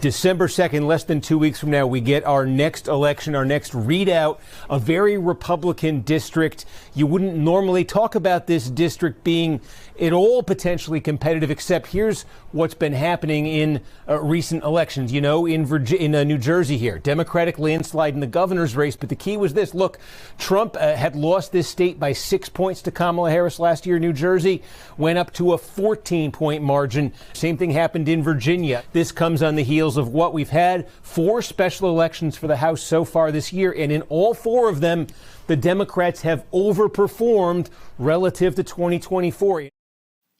December 2nd, less than 2 weeks from now, we get our next election, our next readout, a very Republican district. You wouldn't normally talk about this district being at all potentially competitive, except here's what's been happening in recent elections. You know, in New Jersey here, Democratic landslide in the governor's race. But the key was this. Look, Trump had lost this state by 6 points to Kamala Harris last year. New Jersey went up to a 14-point margin. Same thing happened in Virginia. This comes on the heels of what we've had 4 special elections for the House so far this year. And in all 4 of them, the Democrats have overperformed relative to 2024.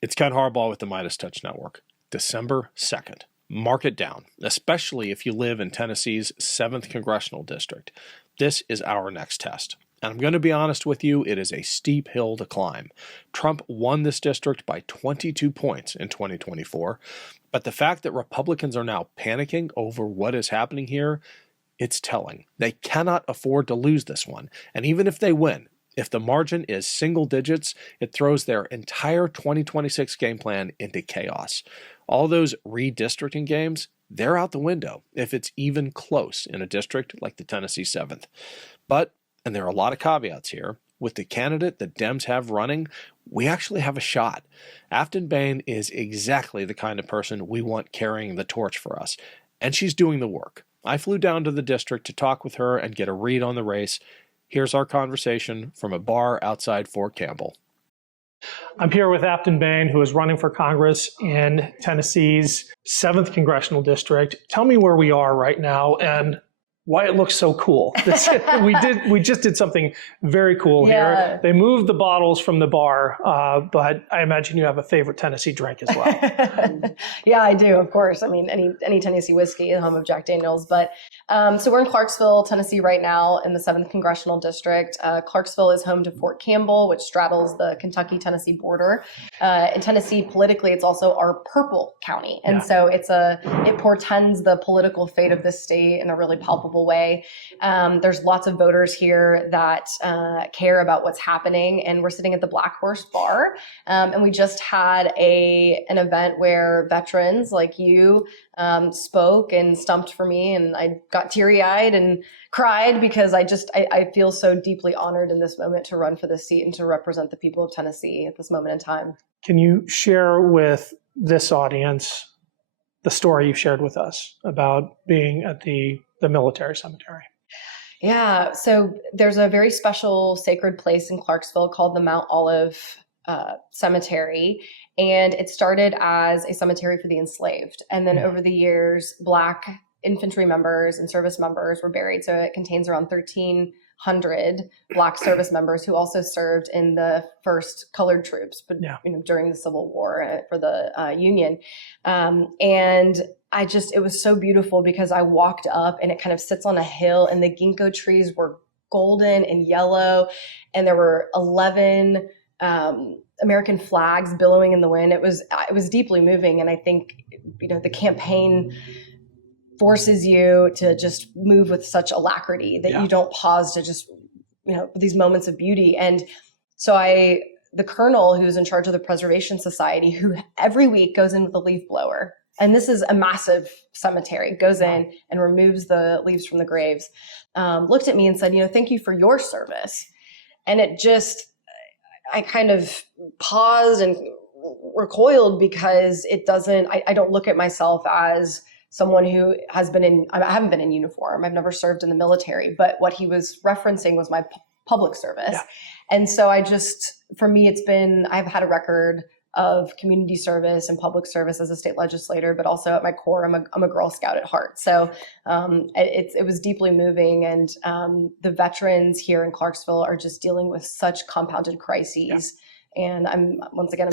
It's Ken Harbaugh with the Midas Touch Network. December 2nd. Mark it down, especially if you live in Tennessee's 7th Congressional District. This is our next test. And I'm going to be honest with you, it is a steep hill to climb. Trump won this district by 22 points in 2024. But the fact that Republicans are now panicking over what is happening here, it's telling. They cannot afford to lose this one. And even if they win, if the margin is single digits, it throws their entire 2026 game plan into chaos. All those redistricting games, they're out the window if it's even close in a district like the Tennessee 7th. But, and there are a lot of caveats here, with the candidate that Dems have running, we actually have a shot. Aftyn Behn is exactly the kind of person we want carrying the torch for us, and she's doing the work. I flew down to the district to talk with her and get a read on the race. Here's our conversation from a bar outside Fort Campbell. I'm here with Aftyn Behn, who is running for Congress in Tennessee's 7th Congressional District. Tell me where we are right now and why it looks so cool. We just did something very cool here. They moved the bottles from the bar, but I imagine you have a favorite Tennessee drink as well. Yeah, I do, of course. I mean, any Tennessee whiskey, the home of Jack Daniels. But so we're in Clarksville, Tennessee right now in the 7th Congressional District. Clarksville is home to Fort Campbell, which straddles the Kentucky-Tennessee border. In Tennessee, politically, it's also our purple county. And so it portends the political fate of this state in a really palpable way. There's lots of voters here that care about what's happening, and we're sitting at the Black Horse Bar, and we just had an event where veterans like you spoke and stumped for me, and I got teary-eyed and cried because I feel so deeply honored in this moment to run for this seat and to represent the people of Tennessee at this moment in time. Can you share with this audience the story you've shared with us about being at the military cemetery? Yeah, so there's a very special sacred place in Clarksville called the Mount Olive Cemetery, and it started as a cemetery for the enslaved. And then over the years, Black infantry members and service members were buried. So it contains around 1,300 Black service members who also served in the first colored troops, but during the Civil War for the Union. And it was so beautiful because I walked up and it kind of sits on a hill, and the ginkgo trees were golden and yellow, and there were 11 American flags billowing in the wind. It was deeply moving, and I think the campaign forces you to just move with such alacrity that you don't pause to just these moments of beauty. And so the colonel who's in charge of the Preservation Society, who every week goes in with a leaf blower, and this is a massive cemetery, goes in and removes the leaves from the graves, looked at me and said, thank you for your service. And I kind of paused and recoiled because I don't look at myself as someone who I haven't been in uniform. I've never served in the military, but what he was referencing was my public service. Yeah. And so for me, I've had a record of community service and public service as a state legislator, but also at my core, I'm a Girl Scout at heart. So it was deeply moving, and the veterans here in Clarksville are just dealing with such compounded crises. Yeah. And I'm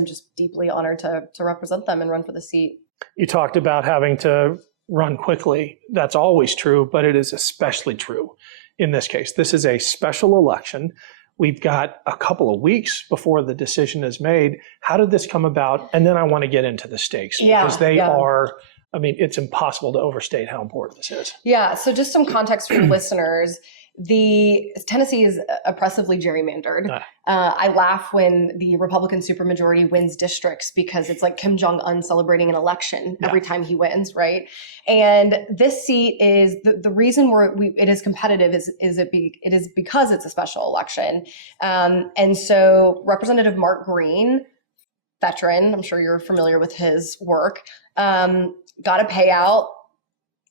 just deeply honored to represent them and run for the seat. You talked about having to run quickly. That's always true, but it is especially true in this case. This is a special election. We've got a couple of weeks before the decision is made. How did this come about? And then I want to get into the stakes because they are, it's impossible to overstate how important this is. Yeah. So just some context for listeners. Tennessee is oppressively gerrymandered. I laugh when the Republican supermajority wins districts because it's like Kim Jong-un celebrating an election every time he wins, right? And this seat is the reason it is competitive it is because it's a special election. And so Representative Mark Green, veteran, I'm sure you're familiar with his work, got a payout,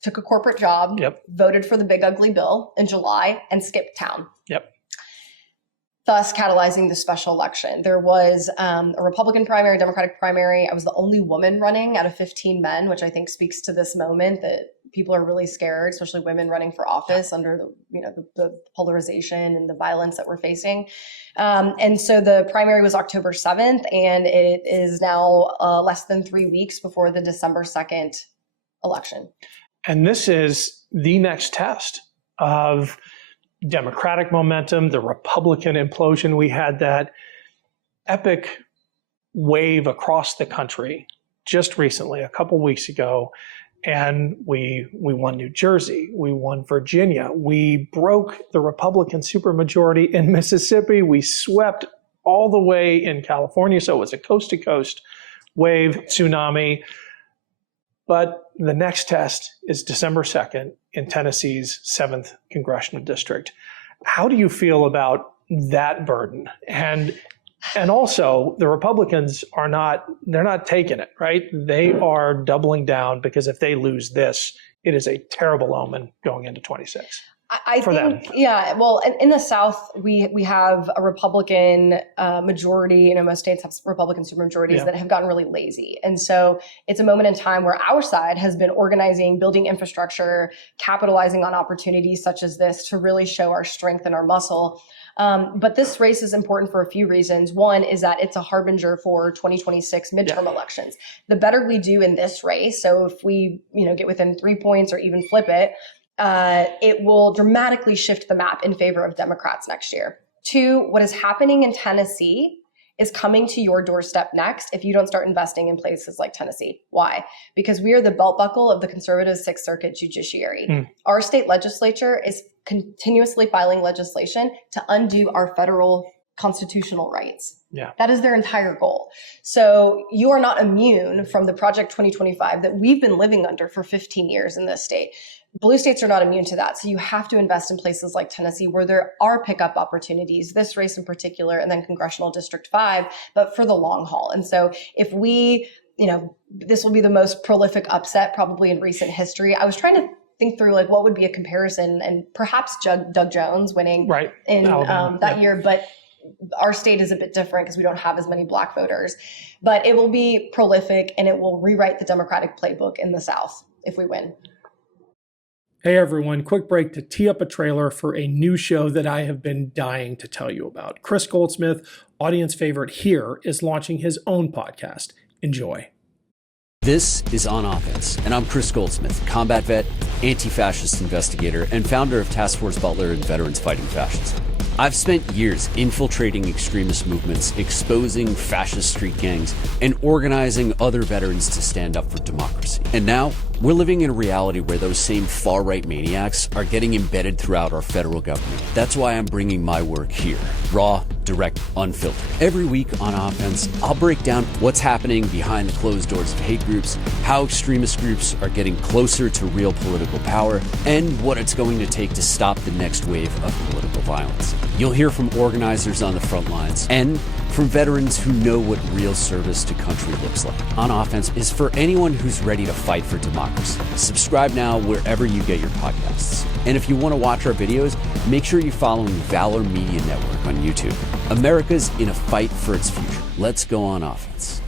took a corporate job, voted for the big ugly bill in July, and skipped town. Thus catalyzing the special election. There was a Republican primary, Democratic primary. I was the only woman running out of 15 men, which I think speaks to this moment that people are really scared, especially women running for office under the polarization and the violence that we're facing. And so the primary was October 7th, and it is now less than 3 weeks before the December 2nd election. And this is the next test of Democratic momentum, the Republican implosion. We had that epic wave across the country just recently, a couple weeks ago, and we won New Jersey, we won Virginia, we broke the Republican supermajority in Mississippi, we swept all the way in California, so it was a coast-to-coast wave tsunami. But the next test is December 2nd in Tennessee's 7th congressional district. How do you feel about that burden? And also, the Republicans they're not taking it, right? They are doubling down because if they lose this, it is a terrible omen going into 26. I think, well, in the South, we have a Republican majority, most states have Republican supermajorities that have gotten really lazy. And so it's a moment in time where our side has been organizing, building infrastructure, capitalizing on opportunities such as this to really show our strength and our muscle. But this race is important for a few reasons. One is that it's a harbinger for 2026 midterm elections. The better we do in this race, so if we get within 3 points or even flip it, it will dramatically shift the map in favor of Democrats next year. Two, what is happening in Tennessee is coming to your doorstep next if you don't start investing in places like Tennessee. Why? Because we are the belt buckle of the conservative Sixth Circuit judiciary. Our state legislature is continuously filing legislation to undo our federal constitutional rights. That is their entire goal. So you are not immune from the Project 2025 that we've been living under for 15 years in this state. Blue states are not immune to that. So you have to invest in places like Tennessee where there are pickup opportunities, this race in particular, and then Congressional District 5, but for the long haul. And so if we, this will be the most prolific upset probably in recent history. I was trying to think through what would be a comparison, and perhaps Doug Jones winning in that year, but our state is a bit different because we don't have as many Black voters. But it will be prolific, and it will rewrite the Democratic playbook in the South if we win. Hey everyone, quick break to tee up a trailer for a new show that I have been dying to tell you about. Chris Goldsmith, audience favorite here, is launching his own podcast. Enjoy. This is On Offense, and I'm Chris Goldsmith, combat vet, anti-fascist investigator, and founder of Task Force Butler and Veterans Fighting Fascism. I've spent years infiltrating extremist movements, exposing fascist street gangs, and organizing other veterans to stand up for democracy. And now, we're living in a reality where those same far-right maniacs are getting embedded throughout our federal government. That's why I'm bringing my work here. Raw, direct, unfiltered. Every week on Offense, I'll break down what's happening behind the closed doors of hate groups, how extremist groups are getting closer to real political power, and what it's going to take to stop the next wave of political violence. You'll hear from organizers on the front lines and from veterans who know what real service to country looks like. On Offense is for anyone who's ready to fight for democracy. Subscribe now wherever you get your podcasts. And if you want to watch our videos, make sure you're following Valor Media Network on YouTube. America's in a fight for its future. Let's go on offense.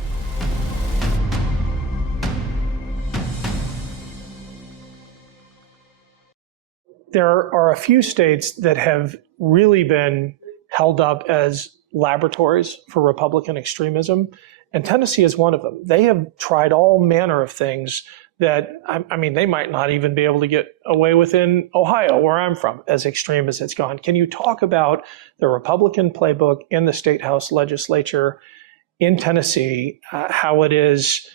There are a few states that have really been held up as laboratories for Republican extremism, and Tennessee is one of them. They have tried all manner of things that, they might not even be able to get away with in Ohio, where I'm from, as extreme as it's gone. Can you talk about the Republican playbook in the State House legislature in Tennessee, how it is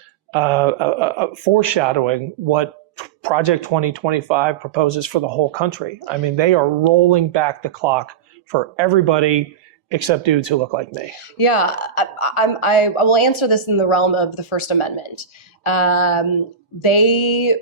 foreshadowing what Project 2025 proposes for the whole country. I mean, they are rolling back the clock for everybody except dudes who look like me. Yeah, I will answer this in the realm of the First Amendment. They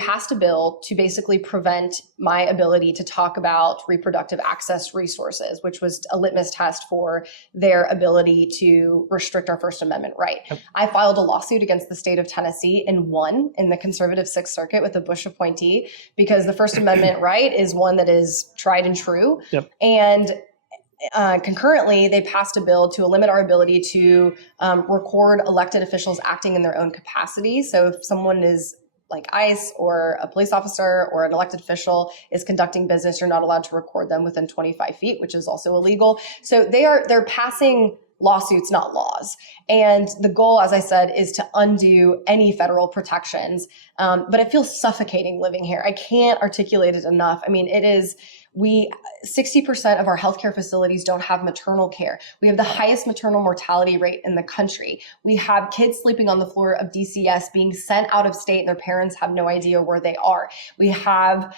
passed a bill to basically prevent my ability to talk about reproductive access resources, which was a litmus test for their ability to restrict our First Amendment right. Yep. I filed a lawsuit against the state of Tennessee and won in the conservative Sixth Circuit with a Bush appointee, because the First Amendment right is one that is tried and true. Yep. And concurrently, they passed a bill to limit our ability to record elected officials acting in their own capacity. So if someone is like ICE or a police officer or an elected official is conducting business, you're not allowed to record them within 25 feet, which is also illegal. So they're passing lawsuits, not laws. And the goal, as I said, is to undo any federal protections. But it feels suffocating living here. I can't articulate it enough. I mean, 60% of our healthcare facilities don't have maternal care. We have the highest maternal mortality rate in the country. We have kids sleeping on the floor of DCS being sent out of state and their parents have no idea where they are. We have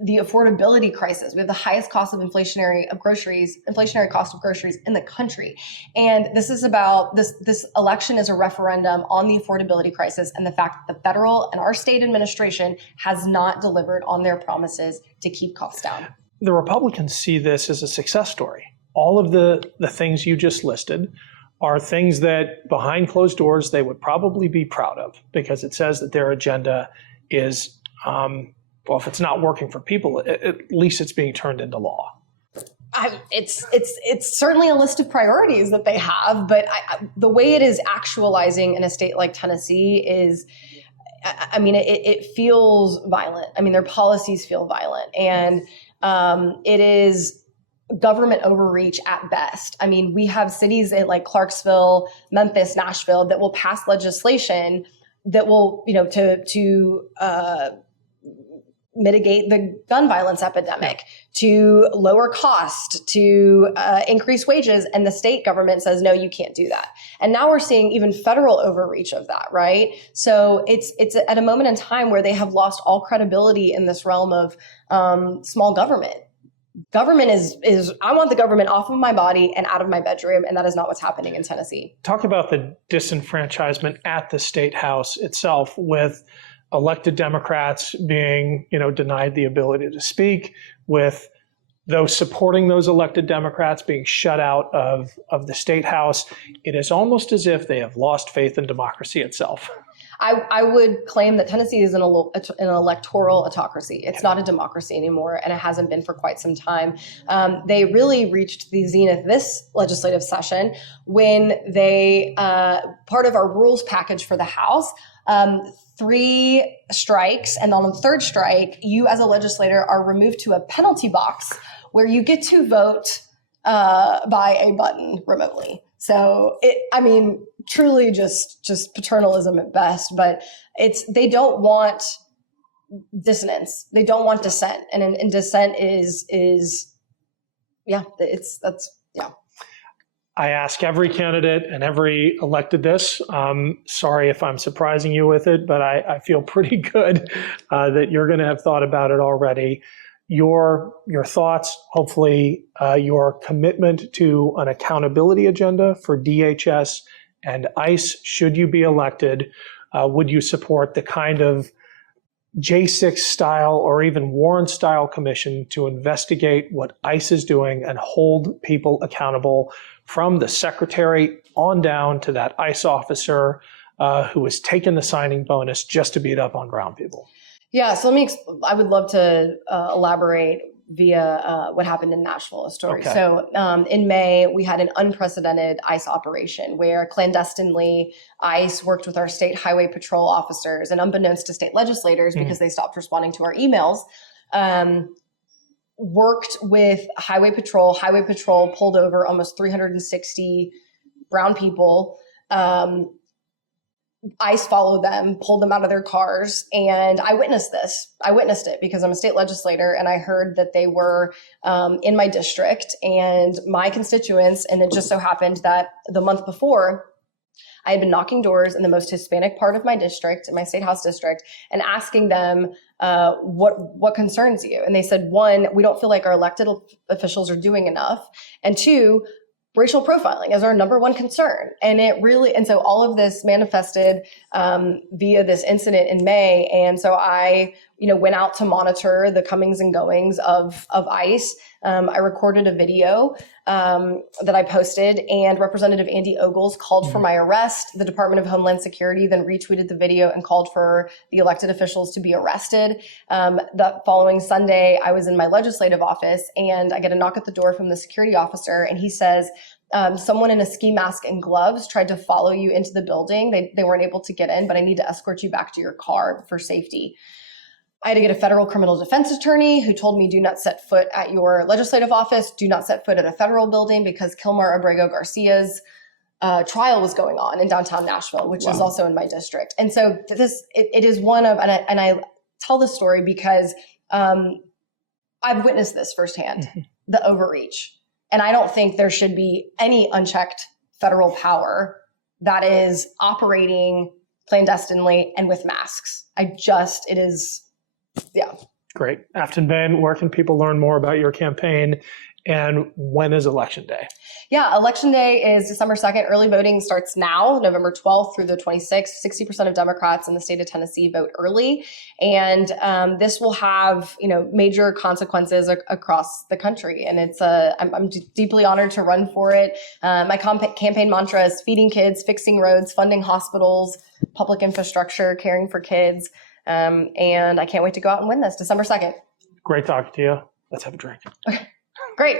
the affordability crisis. We have the highest cost of inflationary cost of groceries in the country. And this is about this election is a referendum on the affordability crisis and the fact that the federal and our state administration has not delivered on their promises to keep costs down. The Republicans see this as a success story. All of the things you just listed are things that behind closed doors they would probably be proud of, because it says that their agenda is, well, if it's not working for people, at least it's being turned into law. It's certainly a list of priorities that they have, but the way it is actualizing in a state like Tennessee is, I mean, it feels violent. I mean, their policies feel violent, and it is government overreach at best. I mean, we have cities like Clarksville, Memphis, Nashville that will pass legislation that will, to mitigate the gun violence epidemic, to lower cost, to increase wages. And the state government says, no, you can't do that. And now we're seeing even federal overreach of that, right? So it's at a moment in time where they have lost all credibility in this realm of small government. Government is I want the government off of my body and out of my bedroom, and that is not what's happening in Tennessee. Talk about the disenfranchisement at the state house itself, with elected Democrats being, denied the ability to speak, with those supporting those elected Democrats being shut out of the state house. It is almost as if they have lost faith in democracy itself. I would claim that Tennessee is an electoral autocracy. It's not a democracy anymore, and it hasn't been for quite some time. They really reached the zenith this legislative session when they, part of our rules package for the House, 3 strikes, and on the 3rd strike, you as a legislator are removed to a penalty box where you get to vote by a button remotely. So truly just paternalism at best, but they don't want dissonance. They don't want dissent. And dissent is I ask every candidate and every elected this. Sorry if I'm surprising you with it, but I feel pretty good that you're going to have thought about it already. Your thoughts, hopefully your commitment to an accountability agenda for DHS and ICE should you be elected. Would you support the kind of J6 style or even Warren style commission to investigate what ICE is doing and hold people accountable, from the secretary on down to that ICE officer who has taken the signing bonus just to beat up on brown people? Yeah, so I would love to elaborate via what happened in Nashville, a story. Okay. So in May, we had an unprecedented ICE operation where clandestinely ICE worked with our state highway patrol officers, and unbeknownst to state legislators, because they stopped responding to our emails, worked with highway patrol. Highway patrol pulled over almost 360 brown people. ICE followed them, pulled them out of their cars, and I witnessed this. I witnessed it because I'm a state legislator, and I heard that they were in my district and my constituents, and it just so happened that the month before, I had been knocking doors in the most Hispanic part of my district, in my state house district, and asking them, what concerns you? And they said, one, we don't feel like our elected officials are doing enough. And two, racial profiling is our number one concern. And so all of this manifested via this incident in May. And so I, went out to monitor the comings and goings of ICE. I recorded a video that I posted, and Representative Andy Ogles called for my arrest. The Department of Homeland Security then retweeted the video and called for the elected officials to be arrested. The following Sunday, I was in my legislative office, and I get a knock at the door from the security officer, and he says, someone in a ski mask and gloves tried to follow you into the building. They weren't able to get in, but I need to escort you back to your car for safety. I had to get a federal criminal defense attorney who told me, do not set foot at your legislative office, do not set foot at a federal building, because Kilmar Abrego Garcia's trial was going on in downtown Nashville, which is also in my district. And so it is one of, and I tell this story because I've witnessed this firsthand, the overreach. And I don't think there should be any unchecked federal power that is operating clandestinely and with masks. Great. Aftyn Behn, where can people learn more about your campaign, and when is Election Day? Yeah, Election Day is December 2nd. Early voting starts now, November 12th through the 26th. 60% of Democrats in the state of Tennessee vote early. And this will have, major consequences across the country. And I'm deeply honored to run for it. My campaign mantra is feeding kids, fixing roads, funding hospitals, public infrastructure, caring for kids. And I can't wait to go out and win this December 2nd. Great talking to you. Let's have a drink. Okay, great.